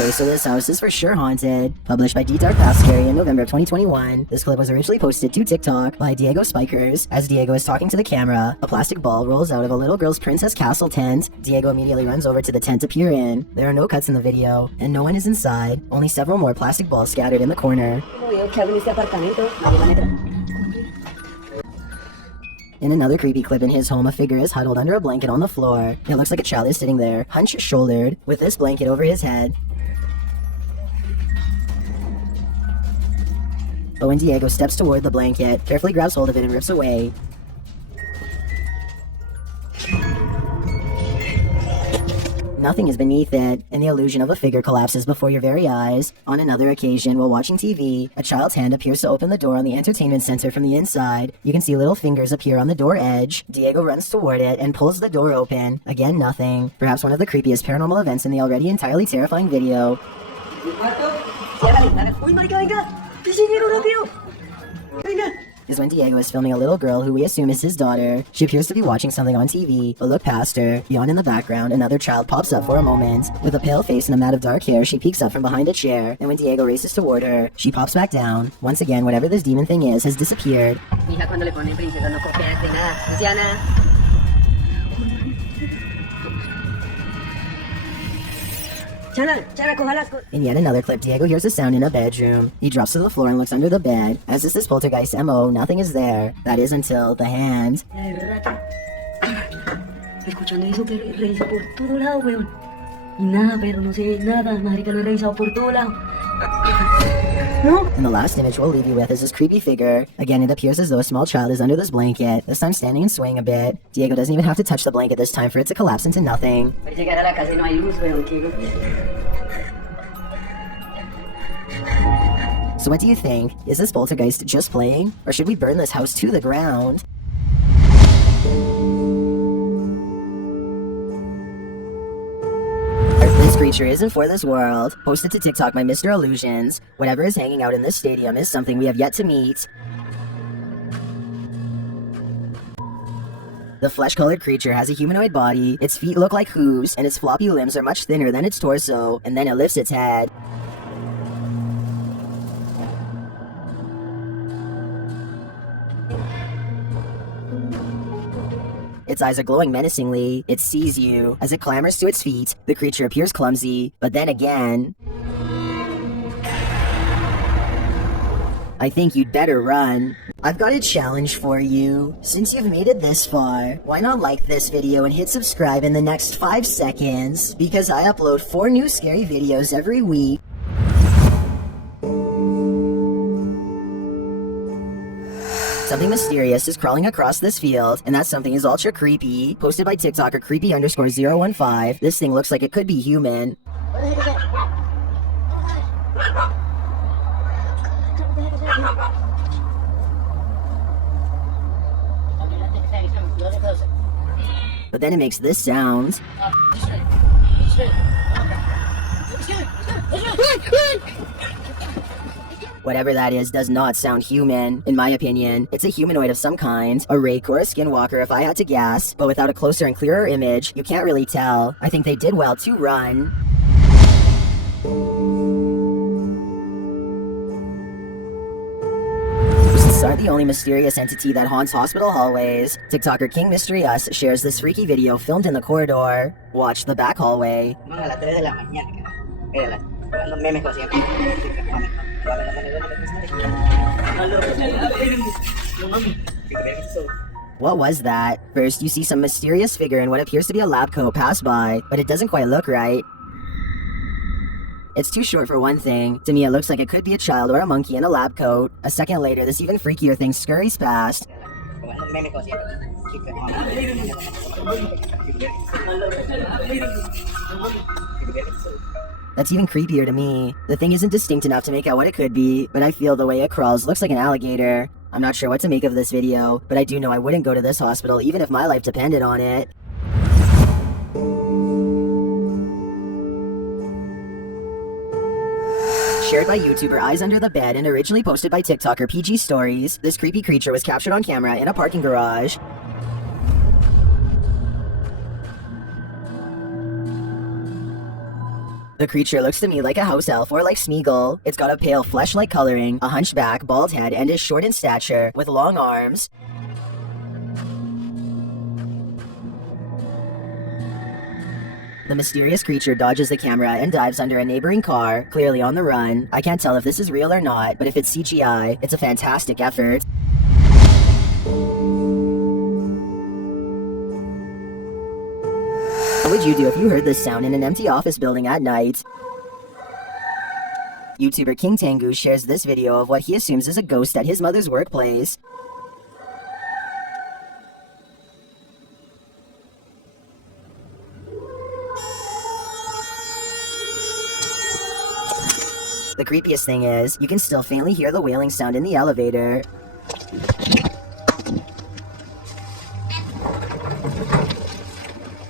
Okay, so this house is for sure haunted. Published by D Dark Past Scary in November of 2021. This clip was originally posted to TikTok by Diego Spikers. As Diego is talking to the camera, a plastic ball rolls out of a little girl's princess castle tent. Diego immediately runs over to the tent to peer in. There are no cuts in the video, and no one is inside. Only several more plastic balls scattered in the corner. In another creepy clip in his home, a figure is huddled under a blanket on the floor. It looks like a child is sitting there, hunched-shouldered, with this blanket over his head. But when Diego steps toward the blanket, carefully grabs hold of it and rips away. Nothing is beneath it, and the illusion of a figure collapses before your very eyes. On another occasion, while watching TV, a child's hand appears to open the door on the entertainment center from the inside. You can see little fingers appear on the door edge. Diego runs toward it and pulls the door open. Again, nothing. Perhaps one of the creepiest paranormal events in the already entirely terrifying video. Is when Diego is filming a little girl who we assume is his daughter. She appears to be watching something on TV, but look past her. Beyond in the background, another child pops up for a moment. With a pale face and a mat of dark hair, she peeks up from behind a chair, and when Diego races toward her, she pops back down. Once again, whatever this demon thing is has disappeared. In yet another clip, Diego hears a sound in a bedroom. He drops to the floor and looks under the bed. As is this poltergeist MO, nothing is there. That is until the hand. Escuchando eso que revisó por todo lado, weón. Y nada, pero no sé nada, marica, lo he revisado por todo lado. No? And the last image we'll leave you with is this creepy figure. Again, it appears as though a small child is under this blanket, this time standing and swaying a bit. Diego doesn't even have to touch the blanket this time for it to collapse into nothing. So what do you think? Is this poltergeist just playing? Or should we burn this house to the ground? This creature isn't for this world. Posted to TikTok by Mr. Illusions. Whatever is hanging out in this stadium is something we have yet to meet. The flesh-colored creature has a humanoid body, its feet look like hooves, and its floppy limbs are much thinner than its torso, and then it lifts its head. Its eyes are glowing menacingly. It sees you. As it clambers to its feet, the creature appears clumsy, but then again... I think you'd better run. I've got a challenge for you. Since you've made it this far, why not like this video and hit subscribe in the next 5 seconds? Because I upload 4 new scary videos every week. Something mysterious is crawling across this field, and that something is ultra creepy. Posted by TikToker creepy_015. This thing looks like it could be human. But then it makes this sound. Whatever that is does not sound human. In my opinion, it's a humanoid of some kind, a rake or a skinwalker if I had to guess, but without a closer and clearer image, you can't really tell. I think they did well to run. Ghosts aren't the only mysterious entity that haunts hospital hallways. TikToker King Mystery Us shares this freaky video filmed in the corridor. Watch the back hallway. What was that? First, you see some mysterious figure in what appears to be a lab coat pass by, but it doesn't quite look right. It's too short for one thing. To me, it looks like it could be a child or a monkey in a lab coat. A second later, this even freakier thing scurries past. That's even creepier to me. The thing isn't distinct enough to make out what it could be, but I feel the way it crawls looks like an alligator. I'm not sure what to make of this video, but I do know I wouldn't go to this hospital even if my life depended on it. Shared by YouTuber Eyes Under the Bed and originally posted by TikToker PG Stories, this creepy creature was captured on camera in a parking garage. The creature looks to me like a house elf or like Smeagol. It's got a pale flesh-like coloring, a hunchback, bald head, and is short in stature, with long arms. The mysterious creature dodges the camera and dives under a neighboring car, clearly on the run. I can't tell if this is real or not, but if it's CGI, it's a fantastic effort. What would you do if you heard this sound in an empty office building at night? YouTuber King Tengu shares this video of what he assumes is a ghost at his mother's workplace. The creepiest thing is, you can still faintly hear the wailing sound in the elevator.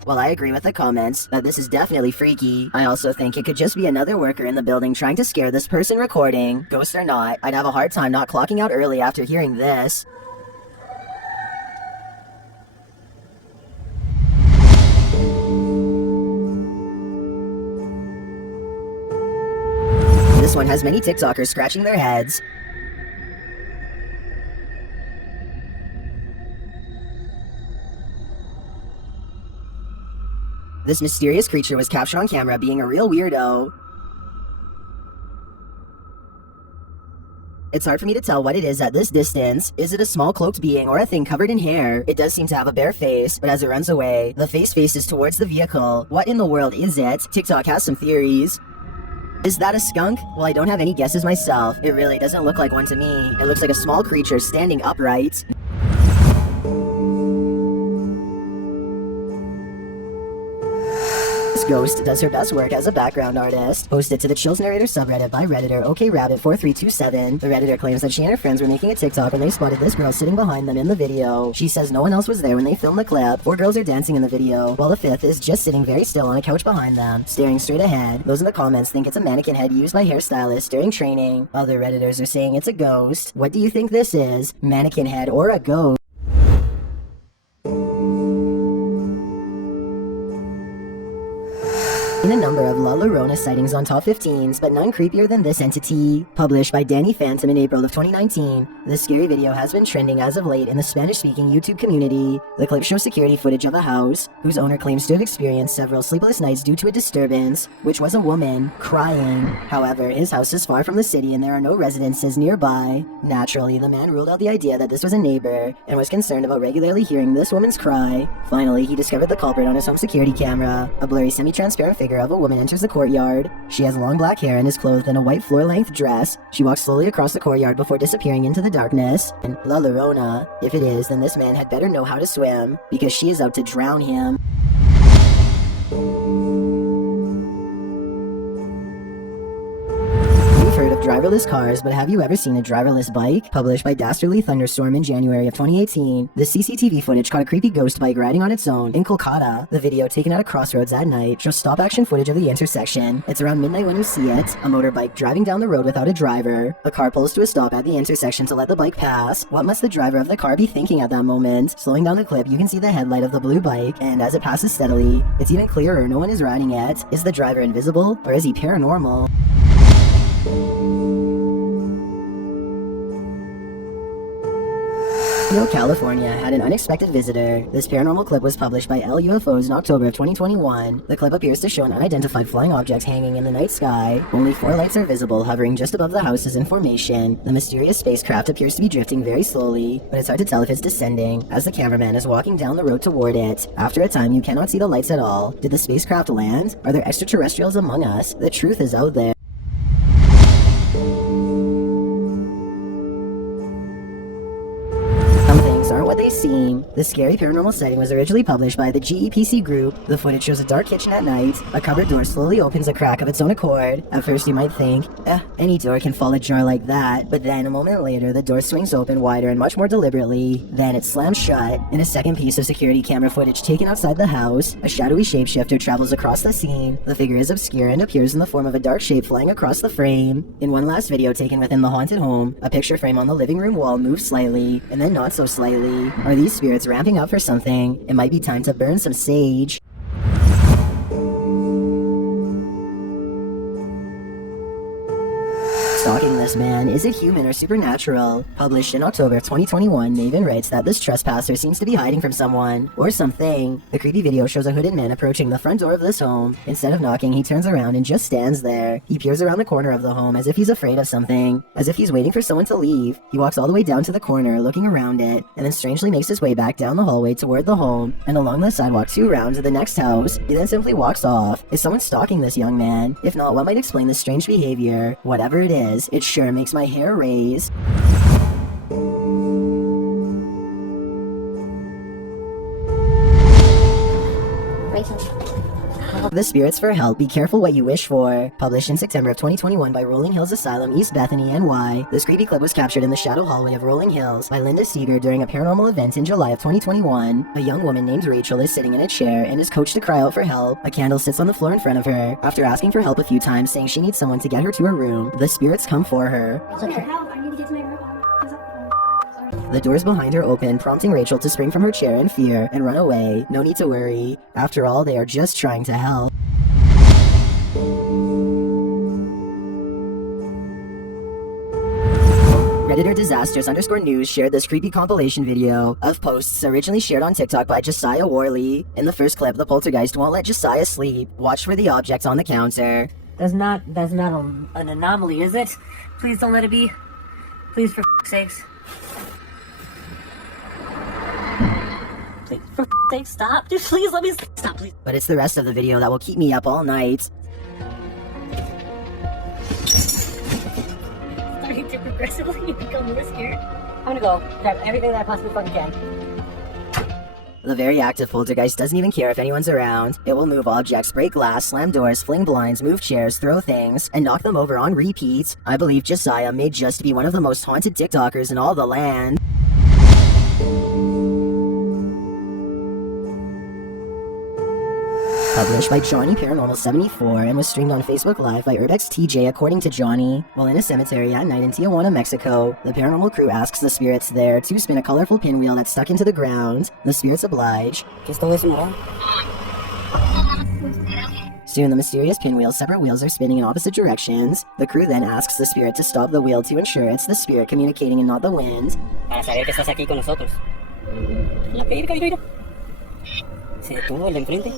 While I agree with the comments that this is definitely freaky, I also think it could just be another worker in the building trying to scare this person recording. Ghost or not, I'd have a hard time not clocking out early after hearing this. This one has many TikTokers scratching their heads. This mysterious creature was captured on camera being a real weirdo. It's hard for me to tell what it is at this distance. Is it a small cloaked being or a thing covered in hair? It does seem to have a bare face, but as it runs away, the face faces towards the vehicle. What in the world is it? TikTok has some theories. Is that a skunk? Well, I don't have any guesses myself. It really doesn't look like one to me. It looks like a small creature standing upright. This ghost does her best work as a background artist. Posted to the Chills Narrator subreddit by Redditor OKRabbit4327. The Redditor claims that she and her friends were making a TikTok when they spotted this girl sitting behind them in the video. She says no one else was there when they filmed the clip. 4 girls are dancing in the video, while the 5th is just sitting very still on a couch behind them, staring straight ahead. Those in the comments think it's a mannequin head used by hairstylists during training. Other Redditors are saying it's a ghost. What do you think this is? Mannequin head or a ghost? In a number of La Llorona sightings on top 15s, but none creepier than this entity. Published by Danny Phantom in April of 2019, this scary video has been trending as of late in the Spanish-speaking YouTube community. The clip shows security footage of a house, whose owner claims to have experienced several sleepless nights due to a disturbance, which was a woman crying. However, his house is far from the city and there are no residences nearby. Naturally, the man ruled out the idea that this was a neighbor, and was concerned about regularly hearing this woman's cry. Finally, he discovered the culprit on his home security camera. A blurry, semi-transparent figure of a woman enters the courtyard. She has long black hair and is clothed in a white floor-length dress. She walks slowly across the courtyard before disappearing into the darkness. And La Llorona, if it is, then this man had better know how to swim, because she is out to drown him. Heard of driverless cars, but have you ever seen a driverless bike? Published by Dastardly Thunderstorm in January of 2018, the CCTV footage caught a creepy ghost bike riding on its own in Kolkata. The video, taken at a crossroads at night, shows stop-action footage of the intersection. It's around midnight when you see it. A motorbike driving down the road without a driver. A car pulls to a stop at the intersection to let the bike pass. What must the driver of the car be thinking at that moment? Slowing down the clip, you can see the headlight of the blue bike, and as it passes steadily, it's even clearer no one is riding it. Is the driver invisible, or is he paranormal? California had an unexpected visitor. This paranormal clip was published by L UFOs in October of 2021. The clip appears to show an unidentified flying object hanging in the night sky. Only 4 lights are visible, hovering just above the houses in formation. The mysterious spacecraft appears to be drifting very slowly, but it's hard to tell if it's descending, as the cameraman is walking down the road toward it. After a time, you cannot see the lights at all. Did the spacecraft land? Are there extraterrestrials among us? The truth is out there. Aren't what they seem. This scary paranormal sighting was originally published by the GEPC group. The footage shows a dark kitchen at night. A cupboard door slowly opens a crack of its own accord. At first you might think, any door can fall ajar like that. But then a moment later, the door swings open wider and much more deliberately. Then it slams shut. In a second piece of security camera footage taken outside the house, a shadowy shapeshifter travels across the scene. The figure is obscure and appears in the form of a dark shape flying across the frame. In one last video taken within the haunted home, a picture frame on the living room wall moves slightly, and then not so slightly. Are these spirits ramping up for something? It might be time to burn some sage. stalking this man? Is it human or supernatural? Published in October 2021, Maven writes that this trespasser seems to be hiding from someone or something. The creepy video shows a hooded man approaching the front door of this home. Instead of knocking, he turns around and just stands there. He peers around the corner of the home as if he's afraid of something, as if he's waiting for someone to leave. He walks all the way down to the corner, looking around it, and then strangely makes his way back down the hallway toward the home and along the sidewalk 2 rounds to the next house. He then simply walks off. Is someone stalking this young man? If not, what might explain this strange behavior? Whatever it is, it sure makes my hair raise. The Spirits for Help, Be Careful What You Wish For. Published in September of 2021 by Rolling Hills Asylum, East Bethany, NY. This creepy clip was captured in the shadow hallway of Rolling Hills by Linda Seeger during a paranormal event in July of 2021. A young woman named Rachel is sitting in a chair and is coached to cry out for help. A candle sits on the floor in front of her. After asking for help a few times, saying she needs someone to get her to her room, the spirits come for her. Help, I need to get to my room. The doors behind her open, prompting Rachel to spring from her chair in fear and run away. No need to worry. After all, they are just trying to help. Redditor Disasters_News shared this creepy compilation video of posts originally shared on TikTok by Josiah Worley. In the first clip, the poltergeist won't let Josiah sleep. Watch for the objects on the counter. That's not an anomaly, is it? Please don't let it be. Please, for sakes. Please, for sakes, stop. Dude, please let me stop, please. But it's the rest of the video that will keep me up all night. Starting to progressively become more scared. I'm gonna go grab everything that I possibly fucking can. The very active poltergeist doesn't even care if anyone's around. It will move objects, break glass, slam doors, fling blinds, move chairs, throw things, and knock them over on repeat. I believe Josiah may just be one of the most haunted TikTokers in all the land. Published by Johnny Paranormal 74 and was streamed on Facebook Live by Urbex TJ according to Johnny. While in a cemetery at night in Tijuana, Mexico, the paranormal crew asks the spirits there to spin a colorful pinwheel that's stuck into the ground. The spirits oblige. Soon, the mysterious pinwheel's separate wheels are spinning in opposite directions. The crew then asks the spirit to stop the wheel to ensure it's the spirit communicating and not the wind. Para saber que estás aquí con nosotros. Mira. Se detuvo el de enfrente.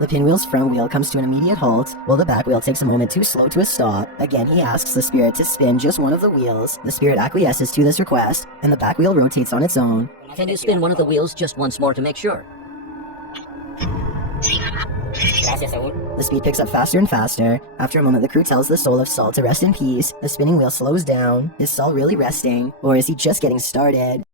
The pinwheel's front wheel comes to an immediate halt, while the back wheel takes a moment too slow to a stop. Again, he asks the spirit to spin just one of the wheels. The spirit acquiesces to this request, and the back wheel rotates on its own. Can you spin one of the wheels just once more to make sure? Gracias, Saúl. The speed picks up faster and faster. After a moment, the crew tells the soul of Saul to rest in peace. The spinning wheel slows down. Is Saul really resting, or is he just getting started?